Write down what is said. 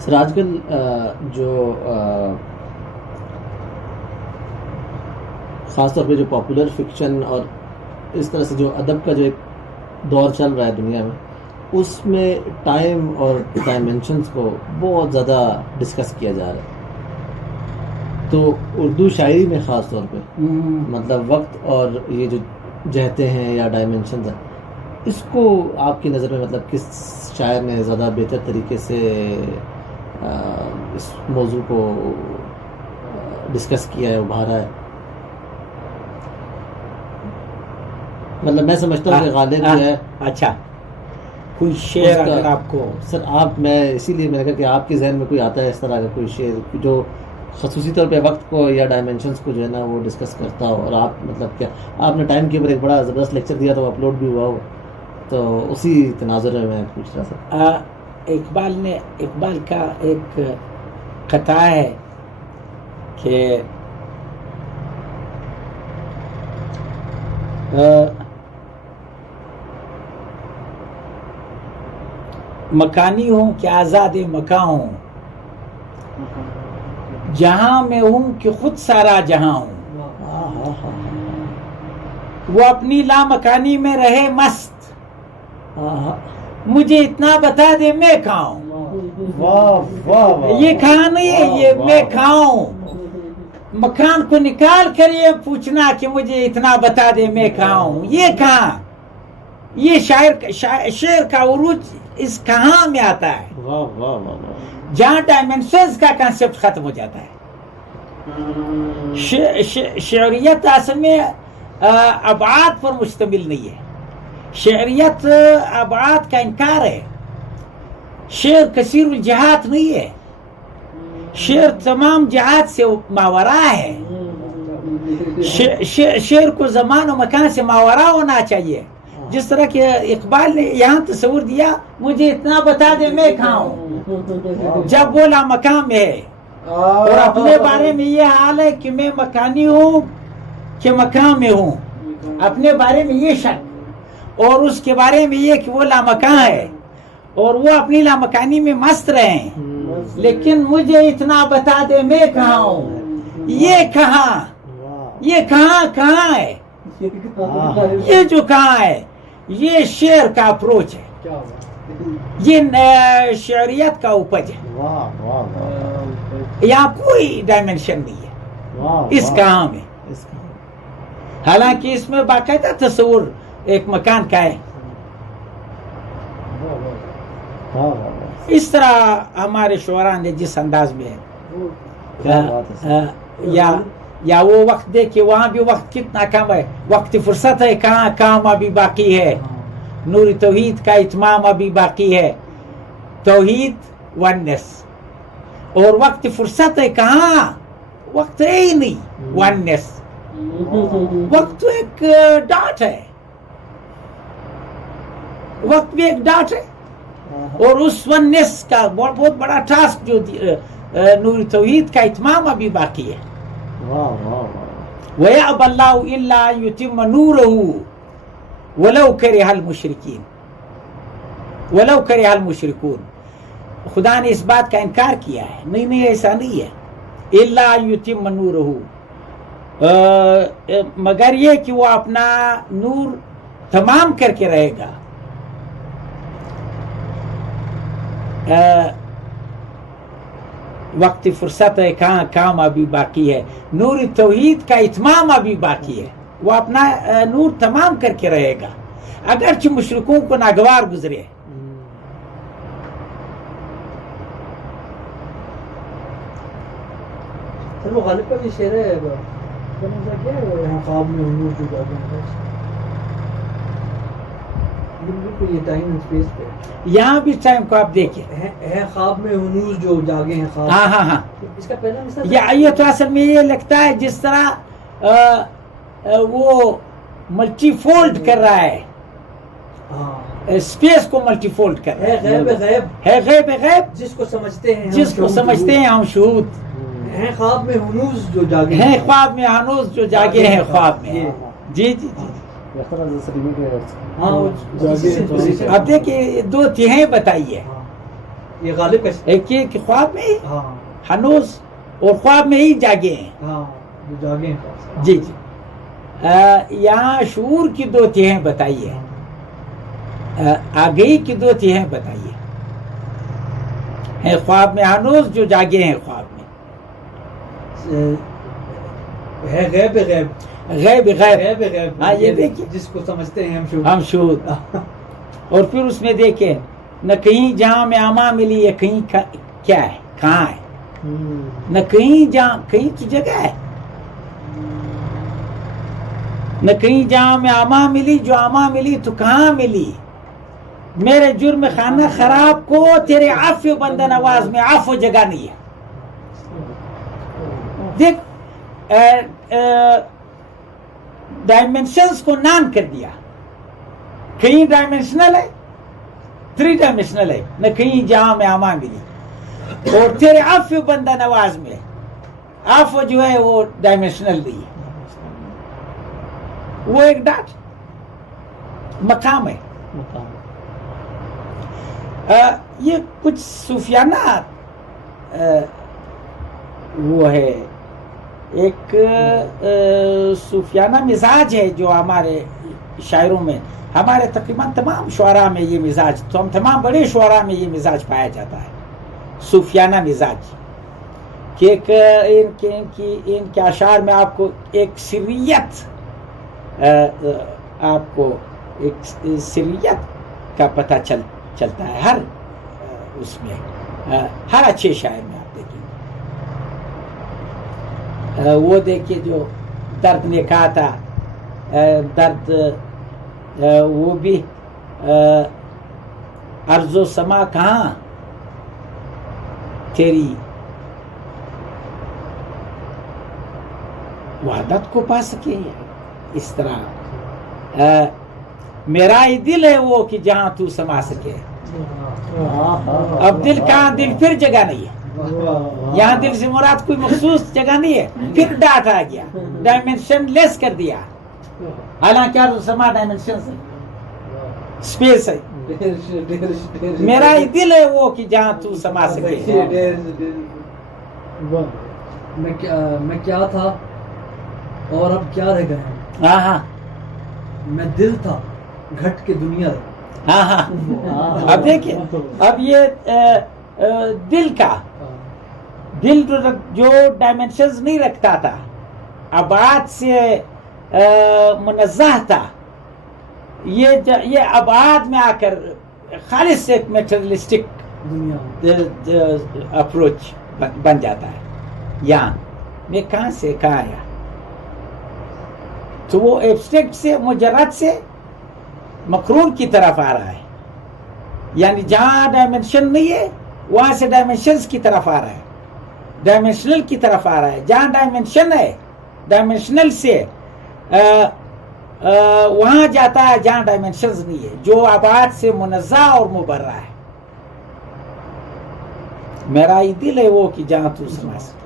سر آج کل جو خاص طور پہ جو پاپولر فکشن اور اس طرح سے جو ادب کا جو ایک دور چل رہا ہے دنیا میں، اس میں ٹائم اور ڈائمینشنز کو بہت زیادہ ڈسکس کیا جا رہا ہے، تو اردو شاعری میں خاص طور پہ مطلب وقت اور یہ جو جہتے ہیں یا ڈائمینشنز ہیں، اس کو آپ کی نظر میں مطلب کس شاعر نے زیادہ بہتر طریقے سے اس موضوع کو ڈسکس کیا ہے، ابھارا ہے؟ مطلب میں سمجھتا ہوں کہ غالب جو ہے، اچھا کوئی شعر اگر آپ کو سر آپ، میں اسی لیے میں نے کہا کہ آپ کے ذہن میں کوئی آتا ہے اس طرح کا کوئی شعر جو خصوصی طور پہ وقت کو یا ڈائمینشنز کو جو ہے نا وہ ڈسکس کرتا ہو، اور آپ مطلب کیا آپ نے ٹائم کے اوپر ایک بڑا زبردست لیکچر دیا تھا، وہ اپلوڈ بھی ہوا ہو، تو اسی تناظر میں میں پوچھ رہا تھا۔ اقبال کا ایک قطعہ ہے کہ مکانی ہوں کہ آزاد مکاں ہوں، جہاں میں ہوں کہ خود سارا جہاں ہوں، وہ اپنی لامکانی میں رہے مست، مجھے اتنا بتا دے میں کہاں ہوں۔ یہ کہاں نہیں ہے، یہ میں کہاں ہوں۔ مکان کو نکال کر یہ پوچھنا کہ مجھے اتنا بتا دے میں کہاں ہوں، یہ کہاں؟ یہ شعر کا عروج اس کہاں میں آتا ہے، جہاں ڈائمینشنز کا کنسپٹ ختم ہو جاتا ہے۔ شعریت اصل میں ابعاد پر مشتمل نہیں ہے، شعریت ابعاد کا انکار ہے، شعر کثیر الجہات نہیں ہے، شعر تمام جہات سے ماورا ہے، شعر کو زمان و مکان سے ماورا ہونا چاہیے۔ جس طرح کہ اقبال نے یہاں تصور دیا مجھے اتنا بتا دے میں کہاں ہوں، جب وہ لامکان میں ہے، اور اپنے بارے میں یہ حال ہے کہ میں مکانی ہوں کہ مکان میں ہوں، اپنے بارے میں یہ شک، اور اس کے بارے میں یہ کہ وہ لامکان ہے اور وہ اپنی لامکانی میں مست رہیں، لیکن مجھے اتنا بتا دے میں کہاں ہوں، یہ کہاں، یہ کہاں ہے، یہ جو کہاں ہے، یہ شعر کا اپروچ ہے، یہ شعریت کا اپج ہے، یہاں کوئی ڈائمینشن نہیں ہے اس کہاں میں، حالانکہ اس میں باقاعدہ تصور ایک مکان کا ہے۔ اس طرح ہمارے شعراء نے جس انداز میں یا وہ وقت دیکھے وہاں بھی وقت کتنا کم ہے، وقت فرصت ہے کہاں، کام ابھی باقی ہے، نور توحید کا اتمام ابھی باقی ہے، توحید ونس، اور وقت فرصت ہے کہاں، وقت ہے ہی نہیں، ونس، وقت تو ایک ڈاٹ ہے، وقت بھی ایک ڈاٹ ہے، اور اس ونس کا بہت بڑا ٹاسک جو نور توحید کا اتمام ابھی باقی ہے۔ وَيَأْبَى اللَّهُ إِلَّا يُتِمَّ نُورَهُ وَلَوْ كَرِهَ الْمُشْرِكِينَ، وَلَوْ كَرِهَ الْمُشْرِكُونَ، خدا نے اس بات کا انکار کیا ہے، نہیں ایسا نہیں ہے، إِلَّا يُتِمَّ نُورَهُ، مگر یہ کہ وہ اپنا نور تمام کر کے رہے گا۔ وقت فرصت ہے کہاں، کام ابھی باقی ہے، نور توحید کا اتمام ابھی باقی ہے، وہ اپنا نور تمام کر کے رہے گا اگرچہ مشرکوں کو ناگوار گزرے۔ سر وہ غالب کا بھی شعر ہے، کیا ہے یہاں خواب میں نور جو جاگے ہیں، بالکل یہ ٹائم اینڈ اسپیس پہ، یہاں بھی ٹائم کو آپ دیکھیں، ہے خواب میں نور جو جاگے ہیں خواب۔ ہاں اس کا پہلا مثال یہ تو اصل میں یہ لگتا ہے جس طرح وہ ملٹی فولڈ کر رہا ہے، اسپیس کو ملٹی فولڈ کر رہا ہے، ہے غیب جس کو سمجھتے ہیں ہم شہود، ہیں خواب میں ہنوز جو جاگے ہیں خواب میں ہنوز جو جاگے ہیں خواب میں۔ جی اب دیکھیے دو تہیں بتائیے، یہ غالب کا ایک یہ کہ خواب میں ہی ہاں ہنوز اور خواب میں ہی جاگے ہیں. ہاں جو جاگے ہیں. جی جی. یہاں شعور کی دو تہیں بتائیے, آگہی کی دو تہیں بتائیے. ہیں خواب میں ہنوز جو جاگے ہیں خواب میں, ہے غیب غیب غیب غیب. غیب غیب. ہاں یہ دیکھیے جس کو سمجھتے ہیں ہم شہود. اور پھر اس میں دیکھیں نہ کہیں جہاں میں آما ملی ہے کہیں کیا ہے کہاں ہے, نہ کہیں جہاں کہیں تو جگہ ہے, نہ کہیں جہاں میں آما ملی, جو آما ملی تو کہاں ملی. میرے جرم خانہ خراب کو تیرے عفو بندہ نواز میں عفو جگہ نہیں ہے. دیکھ ڈائمینشنز کو نان کر دیا. کہیں ڈائمینشنل ہے, 3 ڈائمینشنل ہے, نہ کہیں جہاں میں آما ملی. اور تیرے عفو بندہ نواز میں عفو جو ہے وہ ڈائمینشنل نہیں ہے, وہ ایک ڈاٹ مقام ہے. یہ کچھ صوفیانہ وہ ہے, ایک صوفیانہ مزاج ہے جو ہمارے شاعروں میں, ہمارے تقریباً تمام شعراء میں یہ مزاج, تو ہم تمام بڑے شعراء میں یہ مزاج پایا جاتا ہے, صوفیانہ مزاج. کہ ان کے اشعار میں آپ کو ایک سریت, آپ کو ایک سریت کا پتہ چلتا ہے ہر اس میں, ہر اچھے شاعر میں آپ دیکھیں. وہ دیکھیے جو درد نے کہا تھا, درد وہ بھی ارض و سما کہاں تیری وحدت کو پا سکے. اس طرح میرا ہی دل ہے وہ کہ جہاں تو سما سکے. اب دل کہاں, دل پھر جگہ نہیں ہے. یہاں دل سے مراد کوئی مخصوص جگہ نہیں ہے, پھر ڈاٹ آ گیا, ڈائمینشن لیس کر دیا. حالانکہ ارض و سما ڈائمینشن ہے, اسپیس ہے. میرا ہی دل ہے وہ کہ جہاں تو سما سکے. میں کیا تھا اور اب کیا رہ گئے. ہاں ہاں, میں دل تھا گھٹ کے دنیا رہ. ہاں ہاں. اب دیکھیے, اب یہ دل کا, دل جو ڈائمینشنز نہیں رکھتا تھا, ابعاد سے منزہ تھا, یہ ابعاد میں آ کر خالص ایک میٹرلسٹک دنیا اپروچ بن جاتا ہے. یہاں میں کہاں سے کہاں آیا, تو وہ ایبسٹریکٹ سے, مجرد سے مقرون کی طرف آ رہا ہے. یعنی جہاں ڈائمینشن نہیں ہے وہاں سے ڈائمینشنز کی طرف آ رہا ہے, ڈائمینشنل کی طرف آ رہا ہے. جہاں ڈائمینشن ہے ڈائمینشنل سے وہاں جاتا ہے جہاں ڈائمینشنز نہیں ہے, جو ابعاد سے منزہ اور مبرہ ہے. میرا ہی دل ہے وہ کہ جہاں تو سما سکے.